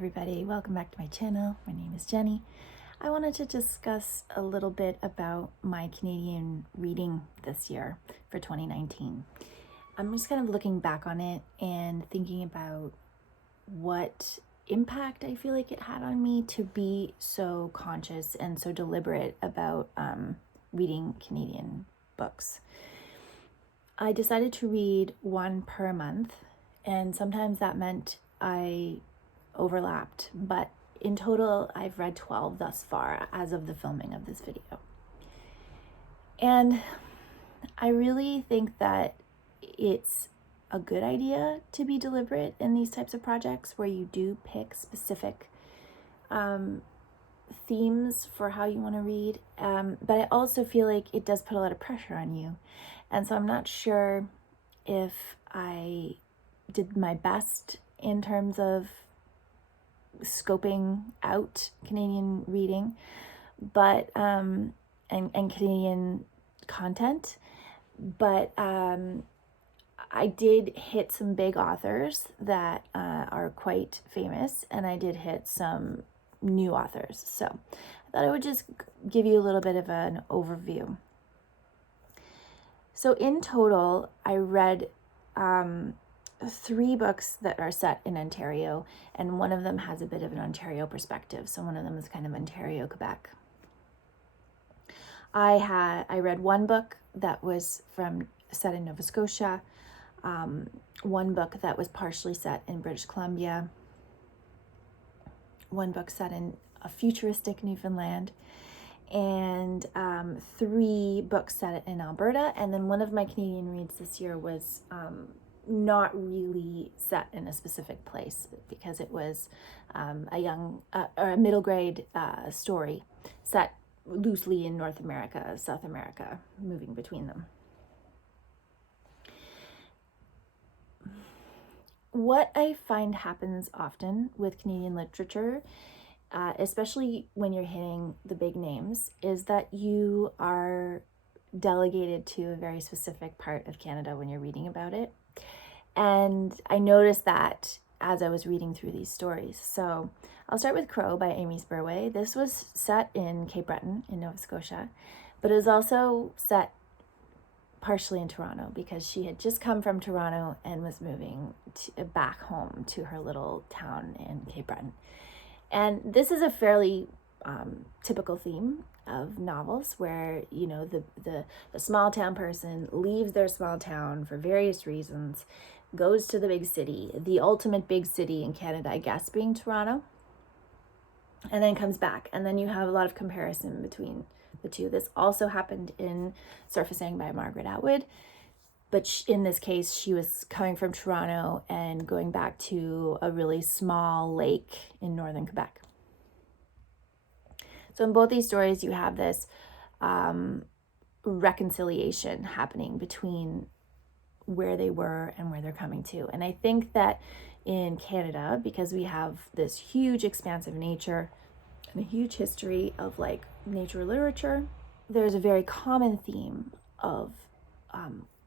everybody, welcome back to my channel. My name is Jenny. I wanted to discuss a little bit about my Canadian reading this year for 2019. I'm just kind of looking back on it and thinking about what impact I feel like it had on me to be so conscious and so deliberate about reading Canadian books. I decided to read one per month, and sometimes that meant I overlapped, but in total I've read 12 thus far as of the filming of this video. And I really think that it's a good idea to be deliberate in these types of projects where you do pick specific themes for how you want to read, but I also feel like it does put a lot of pressure on you, and so I'm not sure if I did my best in terms of scoping out Canadian reading, but and Canadian content, but I did hit some big authors that are quite famous, and I did hit some new authors. So I thought I would just give you a little bit of an overview. So in total, I read 3 books that are set in Ontario, and one of them has a bit of an Ontario perspective. So one of them is kind of Ontario, Quebec. I read one book that was set in Nova Scotia, one book that was partially set in British Columbia, one book set in a futuristic Newfoundland, and 3 books set in Alberta. And then one of my Canadian reads this year was not really set in a specific place, because it was a middle grade story set loosely in North America, South America, moving between them. What I find happens often with Canadian literature, especially when you're hitting the big names, is that you are delegated to a very specific part of Canada when you're reading about it. And I noticed that as I was reading through these stories. So I'll start with Crow by Amy Spurway. This was set in Cape Breton in Nova Scotia, but it was also set partially in Toronto, because she had just come from Toronto and was moving back home to her little town in Cape Breton. And this is a fairly typical theme of novels where, you know, the small town person leaves their small town for various reasons, goes to the big city, the ultimate big city in Canada, I guess, being Toronto, and then comes back. And then you have a lot of comparison between the two. This also happened in Surfacing by Margaret Atwood, but in this case, she was coming from Toronto and going back to a really small lake in northern Quebec. So in both these stories, you have this reconciliation happening between where they were and where they're coming to. And I think that in Canada, because we have this huge expanse of nature and a huge history of like nature literature, there's a very common theme of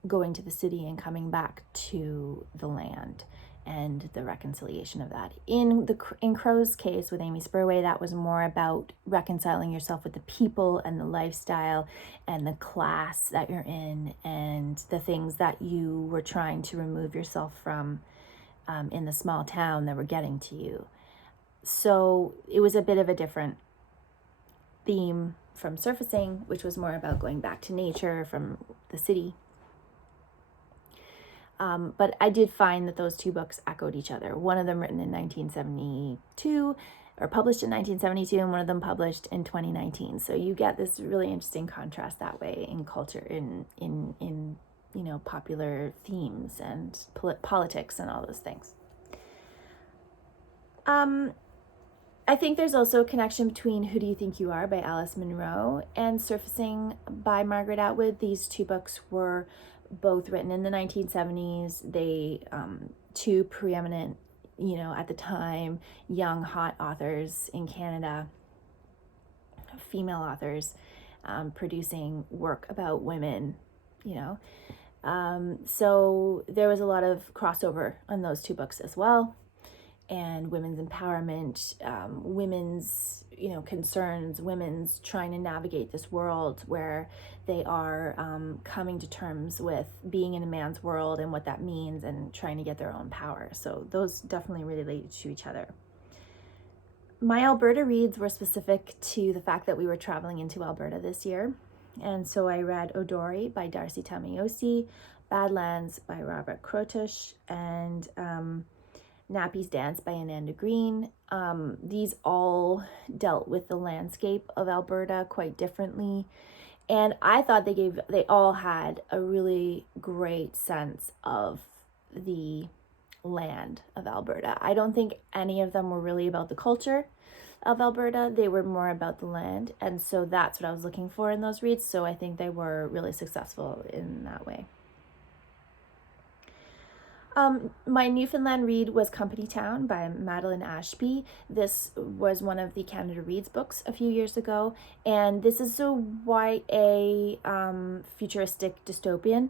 going to the city and coming back to the land and the reconciliation of that. In Crow's case with Amy Spurway, that was more about reconciling yourself with the people and the lifestyle and the class that you're in and the things that you were trying to remove yourself from in the small town that were getting to you. So it was a bit of a different theme from Surfacing, which was more about going back to nature from the city. But I did find that those 2 books echoed each other. One of them written in 1972, or published in 1972, and one of them published in 2019. So you get this really interesting contrast that way in culture, in you know, popular themes and politics and all those things. I think there's also a connection between Who Do You Think You Are by Alice Munro and Surfacing by Margaret Atwood. These 2 books were both written in the 1970s. They 2 preeminent, you know, at the time, young, hot authors in Canada, female authors, producing work about women, you know. So there was a lot of crossover on those 2 books as well. and women's empowerment, women's, concerns, women's trying to navigate this world where they are coming to terms with being in a man's world and what that means and trying to get their own power. So those definitely related to each other. My Alberta reads were specific to the fact that we were traveling into Alberta this year. And so I read Odori by Darcy Tamayose, Badlands by Robert Kroetsch, and Napi's Dance by Greene. These all dealt with the landscape of Alberta quite differently. And I thought they all had a really great sense of the land of Alberta. I don't think any of them were really about the culture of Alberta. They were more about the land. And so that's what I was looking for in those reads. So I think they were really successful in that way. My Newfoundland read was Company Town by Madeline Ashby. This was one of the Canada Reads books a few years ago, and this is a YA futuristic dystopian,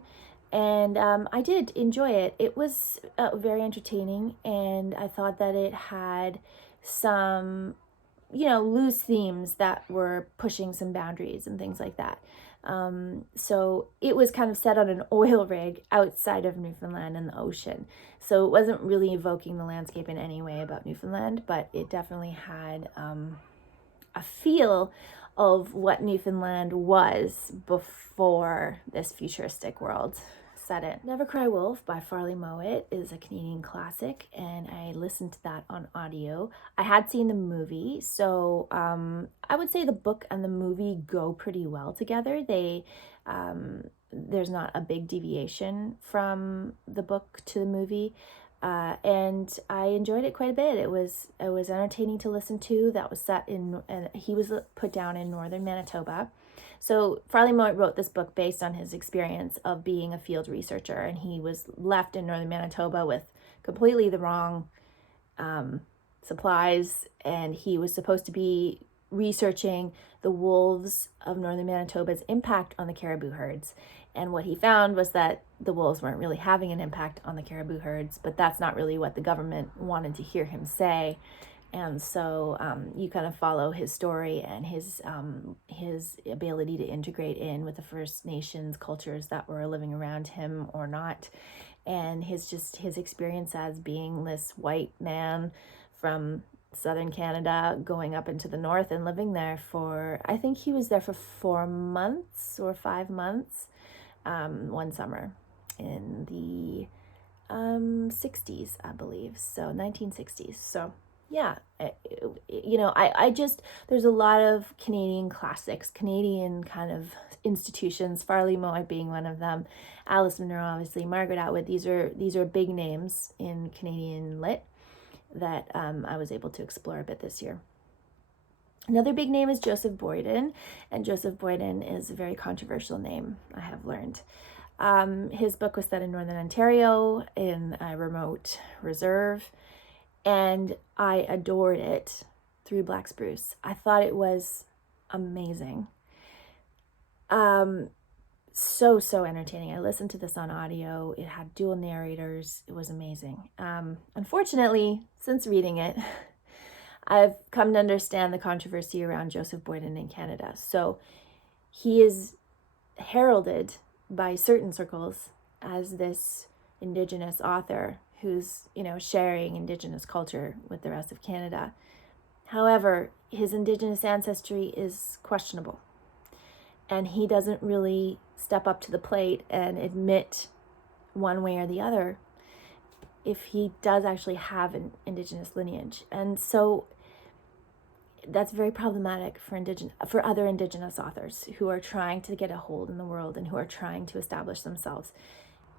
and I did enjoy it. It was very entertaining, and I thought that it had some, loose themes that were pushing some boundaries and things like that. So it was kind of set on an oil rig outside of Newfoundland and the ocean. So it wasn't really evoking the landscape in any way about Newfoundland, but it definitely had a feel of what Newfoundland was before this futuristic world set in. Never Cry Wolf by Farley Mowat is a Canadian classic, and I listened to that on audio. I had seen the movie, so I would say the book and the movie go pretty well together. There's not a big deviation from the book to the movie, and I enjoyed it quite a bit. It was entertaining to listen to. That was set in, and he was put down in northern Manitoba. So Farley Mowat wrote this book based on his experience of being a field researcher, and he was left in northern Manitoba with completely the wrong supplies, and he was supposed to be researching the wolves of northern Manitoba's impact on the caribou herds. And what he found was that the wolves weren't really having an impact on the caribou herds, but that's not really what the government wanted to hear him say. And so you kind of follow his story and his ability to integrate in with the First Nations cultures that were living around him or not, and his experience as being this white man from southern Canada going up into the north and living there for, I think he was there for 4 months or 5 months, one summer in the 60s, I believe, so 1960s. So yeah, I just, there's a lot of Canadian classics, Canadian kind of institutions, Farley Mowat being one of them, Alice Munro, obviously, Margaret Atwood. These are big names in Canadian lit that I was able to explore a bit this year. Another big name is Joseph Boyden, and Joseph Boyden is a very controversial name, I have learned. His book was set in Northern Ontario in a remote reserve, and I adored it through Black Spruce. I thought it was amazing. So entertaining. I listened to this on audio. It had dual narrators. It was amazing. Unfortunately, since reading it, I've come to understand the controversy around Joseph Boyden in Canada. So he is heralded by certain circles as this Indigenous author who's, sharing Indigenous culture with the rest of Canada. However, his Indigenous ancestry is questionable, and he doesn't really step up to the plate and admit one way or the other if he does actually have an Indigenous lineage. And so that's very problematic for other Indigenous authors who are trying to get a hold in the world and who are trying to establish themselves.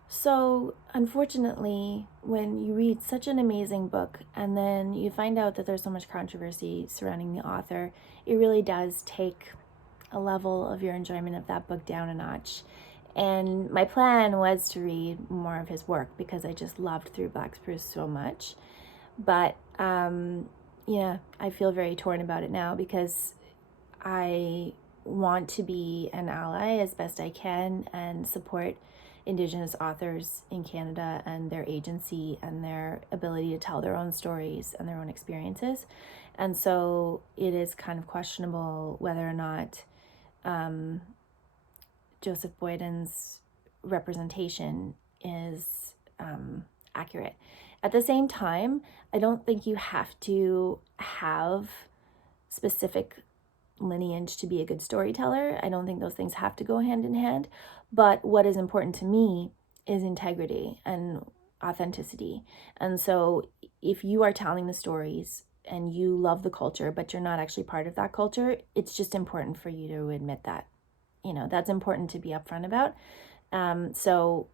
So unfortunately, when you read such an amazing book and then you find out that there's so much controversy surrounding the author, it really does take a level of your enjoyment of that book down a notch. And my plan was to read more of his work because I just loved Through Black Spruce so much. But I feel very torn about it now because I want to be an ally as best I can and support Indigenous authors in Canada and their agency and their ability to tell their own stories and their own experiences. And so it is kind of questionable whether or not Joseph Boyden's representation is accurate. At the same time, I don't think you have to have specific lineage to be a good storyteller. I don't think those things have to go hand in hand. But what is important to me is integrity and authenticity. And so if you are telling the stories and you love the culture, but you're not actually part of that culture, it's just important for you to admit that. That's important to be upfront about. So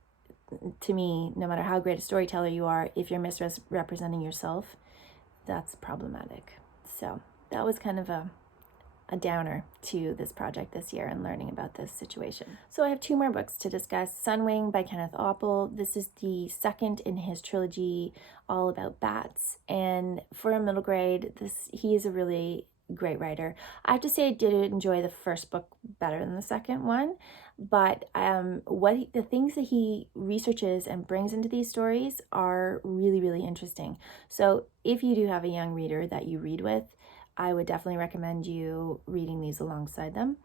to me, no matter how great a storyteller you are, if you're misrepresenting yourself, that's problematic. So that was kind of a downer to this project this year and learning about this situation. So I have 2 more books to discuss. Sunwing by Kenneth Oppel. This is the second in his trilogy all about bats. And for a middle grade, he is a really great writer. I have to say I did enjoy the first book better than the second one, but the things that he researches and brings into these stories are really, really interesting. So if you do have a young reader that you read with, I would definitely recommend you reading these alongside them.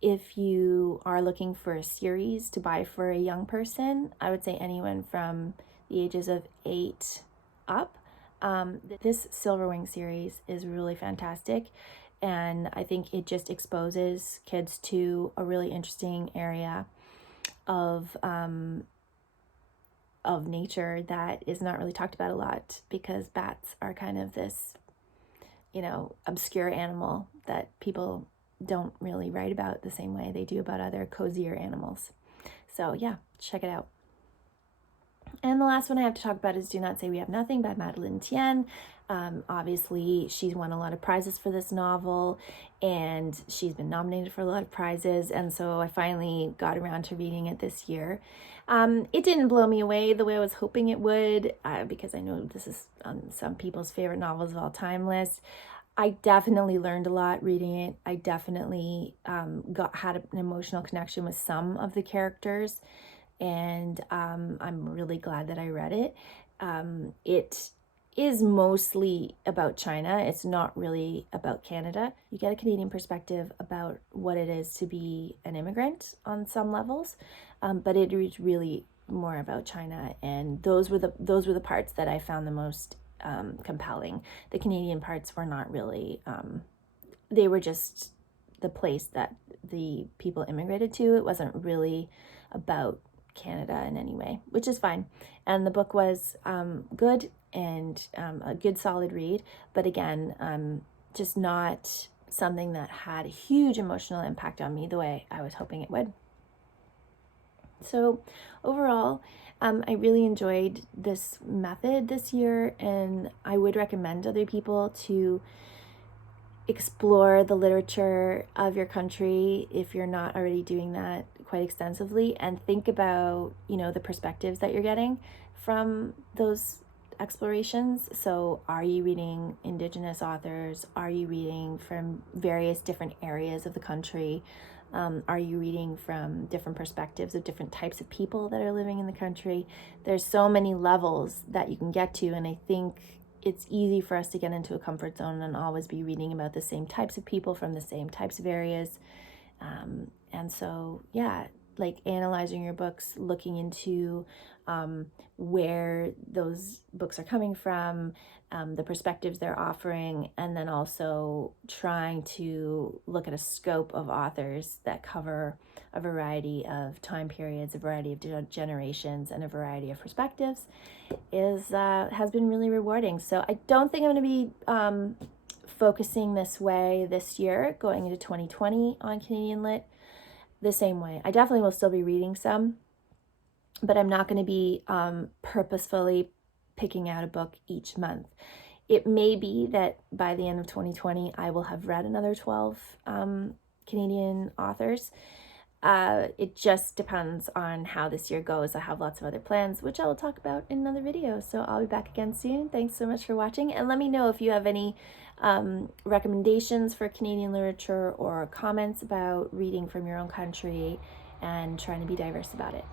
If you are looking for a series to buy for a young person, I would say anyone from the ages of 8 up. This Silverwing series is really fantastic, and I think it just exposes kids to a really interesting area of nature that is not really talked about a lot, because bats are kind of this obscure animal that people don't really write about the same way they do about other cozier animals. So yeah, check it out. And the last one I have to talk about is Do Not Say We Have Nothing by Madeline Thien. Obviously, she's won a lot of prizes for this novel, and she's been nominated for a lot of prizes, and so I finally got around to reading it this year. It didn't blow me away the way I was hoping it would, because I know this is on some people's favorite novels of all time list. I definitely learned a lot reading it. I definitely had an emotional connection with some of the characters, and I'm really glad that I read it. It is mostly about China. It's not really about Canada. You get a Canadian perspective about what it is to be an immigrant on some levels, but it is really more about China, and those were the parts that I found the most compelling. The Canadian parts were not really. They were just the place that the people immigrated to. It wasn't really about Canada in any way, which is fine. And the book was good and a good solid read, but again, just not something that had a huge emotional impact on me the way I was hoping it would. So overall, I really enjoyed this method this year, and I would recommend other people to explore the literature of your country if you're not already doing that quite extensively, and think about the perspectives that you're getting from those explorations. So are you reading Indigenous authors? Are you reading from various different areas of the country? Are you reading from different perspectives of different types of people that are living in the country? There's so many levels that you can get to, and I think it's easy for us to get into a comfort zone and always be reading about the same types of people from the same types of areas. And so, yeah, like analyzing your books, looking into where those books are coming from, the perspectives they're offering, and then also trying to look at a scope of authors that cover a variety of time periods, a variety of generations, and a variety of perspectives has been really rewarding. So I don't think I'm going to be focusing this way this year, going into 2020 on Canadian Lit the same way. I definitely will still be reading some, but I'm not going to be purposefully picking out a book each month. It may be that by the end of 2020, I will have read another 12 Canadian authors. It just depends on how this year goes. I have lots of other plans, which I will talk about in another video. So I'll be back again soon. Thanks so much for watching. And let me know if you have any recommendations for Canadian literature or comments about reading from your own country and trying to be diverse about it.